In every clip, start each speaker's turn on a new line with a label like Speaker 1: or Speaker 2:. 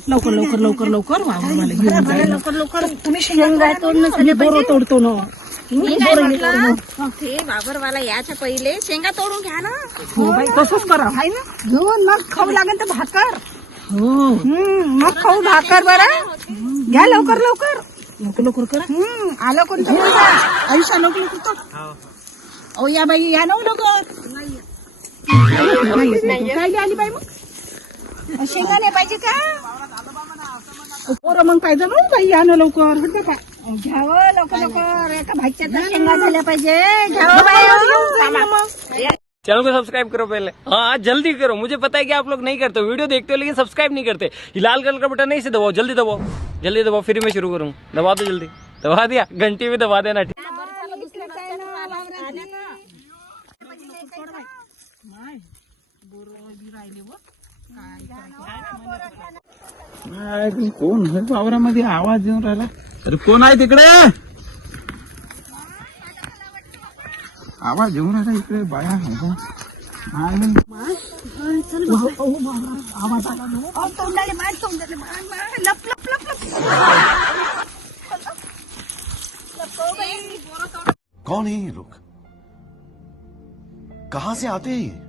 Speaker 1: लवकर लवकर लवकर लवकर वावरवाला घेऊन जाईल.
Speaker 2: लवकर लवकर तुम्ही शेंगा तोडणं
Speaker 1: बोरं तोडतो ना.
Speaker 2: मी काय म्हटलं ते वावरवाला याच्या पहिले शेंगा तोडून घ्या ना.
Speaker 1: हो बाई तसंच करा हाय ना.
Speaker 2: घेऊन मग खाऊ लागेल तर भाकर.
Speaker 1: हो
Speaker 2: मग खाऊ भाकर बरं घ्या लवकर लवकर
Speaker 1: लवकर लवकर करा.
Speaker 2: आलं कोणतं
Speaker 1: आयुष्या लवकर लवकर कर. अहो या बाई या ना लवकर. काय आली बाई मग
Speaker 2: शेंगा नाही पाहिजे का
Speaker 1: पोरं मग काय झालं बाई या ना लवकर. हट का
Speaker 2: घ्यावं लवकर लवकर एका भाज्यात शेंगा झाल्या पाहिजे घ्यावं बाई.
Speaker 3: चैनल को सब्सक्राइब करो पहले। हाँ जल्दी करो, मुझे पता है कि आप लोग नहीं करते हो, वीडियो देखते हो लेकिन सब्सक्राइब नहीं करते। ये लाल कलर का बटन नहीं से दबाओ, जल्दी दबाओ जल्दी दबाओ, फिर मैं शुरू करूँ। दबा दो जल्दी, दबा दिया, घंटी में दबा देना।
Speaker 4: कोण आहे वावरामध्ये आवाज येऊन राहिला. अरे कोण आहे तिकडे. आवाज येऊन राहिला इकडे बाया.
Speaker 5: कौन है ये लोग, कहाँ से आते हैं ये.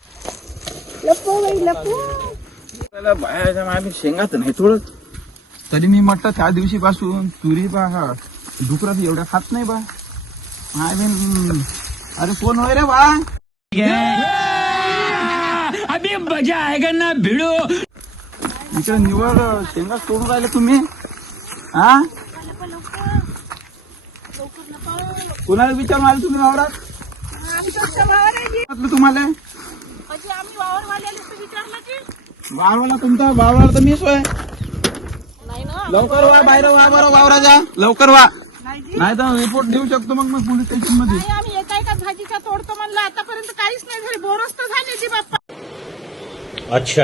Speaker 4: बायाच्या मागे शेंगाच नाही थोडं तरी मी म्हटलं त्या दिवशी पासून तुरी बा डुकरात एवढ्या खात नाही बा. अरे कोण होय रे बा.
Speaker 3: अभी मजा आएगा ना भिड़ो.
Speaker 4: इकडे निवड शेंगा सोडून राहिले तुम्ही. हा कोणाला विचारून आले तुम्ही वावरात. तुम्हाला वावराला तुमचा वावराला तर मीच होय. लवकर वा बाहेर वा बरं वावराच्या लवकर वा. नाही तर रिपोर्ट देऊ शकतो मग पोलीस स्टेशन मध्ये.
Speaker 1: आम्ही एका एका भाजीचा तोडतो म्हणलं आतापर्यंत काहीच नाही झाले. बोरच तर झाले जी बाप्पा.
Speaker 6: अच्छा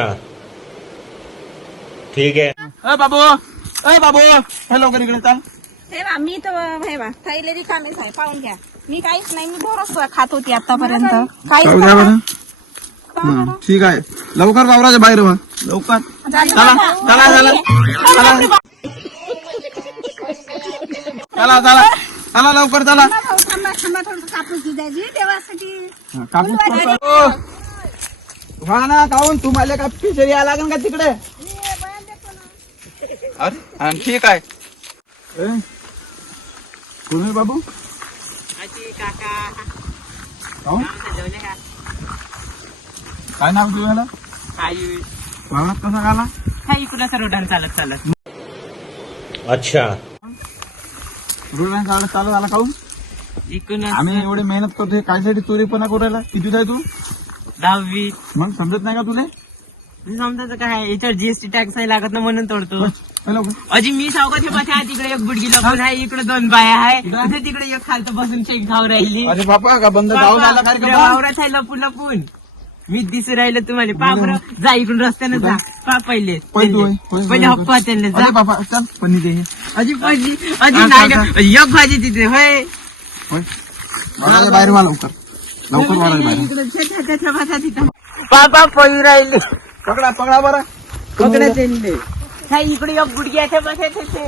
Speaker 6: ठीक है.
Speaker 4: बाबू बाबू हे लवकर इकडे चाल.
Speaker 2: ठेवा मी तर ठेवा थैले रिकामेच आहे पाहून घ्या. मी काहीच नाही मी बोरच खात होती आतापर्यंत काहीच
Speaker 4: जाऊ द्या बरं. ठीक आहे लवकर वावराच्या बाहेर वा लवकर. चला चला चला चला चला चला चला लवकर चला.
Speaker 2: थांबा थांबा थोडं कापूस द्यायची देवासाठी.
Speaker 4: कापूस व्हा ना काहून तुम्हाला का पिशरी या लागेल का तिकडे. अरे ठीक आहे. कोण आहे बाबू. काहून काय नाव तुझ्याला. वावरात कसा गाला.
Speaker 3: इकडे सर्व चालत चालत.
Speaker 6: अच्छा
Speaker 4: रुळांना चालत चालत आला काहून.
Speaker 3: इकडून
Speaker 4: आम्ही एवढे मेहनत करतोय कायसाठी चोरीपणा करायला. किती आहे तू
Speaker 3: 10वी.
Speaker 4: मग समजत नाही का तुला.
Speaker 3: समजायचं काय याच्यावर जीएसटी टॅक्स नाही लागत ना म्हणून तोडतो.
Speaker 4: लवकर
Speaker 3: अजी मी सावकाश बसा तिकडे एक बुडगी लोक आहे इकडे 2 बाया आहे तिथे तिकडे एक खालतं बसून शेक खाऊ राहिली.
Speaker 4: अरे बापा का बंद गाव झाला कार्यक्रम.
Speaker 3: वावरात आहे लपून लपून मी दिसू राहिलं तुम्हाला. पाबर जा इकडून रस्त्याने जा. पा पहिले पहिले हप्पा त्यांना जा.
Speaker 4: अरे बापा चल पन्नी दे.
Speaker 3: अजी भाजी अजी नाही एक भाजी तिथे होय.
Speaker 4: वावराच्या बाहेर वा लवकर लवकर वावराच्या बाहेर.
Speaker 3: तिथं पापा पळू राहिले.
Speaker 4: पकडा पकडा बरं.
Speaker 3: पकडा त्यांनी इकडे एक बुडगी आहे बसा तिथे.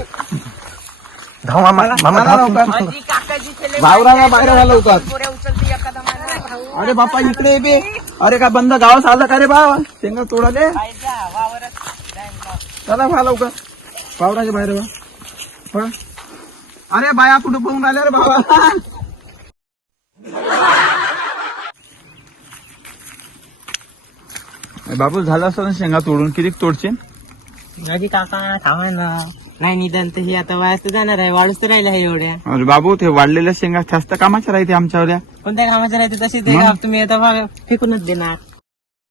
Speaker 3: अजी काकाजी
Speaker 4: वावराला बाहेर वा लवकर.
Speaker 3: पोऱ्या उचलते एखादा माणूस.
Speaker 4: अरे बापा इकडे ये बे. अरे का बंद गावात आला का रे बा शेंगा तोडाले. चला व्हा लवकर वावराच्या बाहेर वा. अरे बाया कुठं पळून राहिल्या रे बाबा. बाबू झाला असता शेंगा तोडून किती तोडचे.
Speaker 3: अजी काका थांबा ना. नाही निदान तर हे आता वायास तर जाणार आहे. वाढूच तर राहिला आहे एवढ्या.
Speaker 4: अरे बाबू ते वाढलेल्या शेंगा जास्त कामाच्या राहते आमच्यावल्या.
Speaker 3: कोणत्या कामाचं राहते तसे ते तुम्ही आता फेकूनच देणार.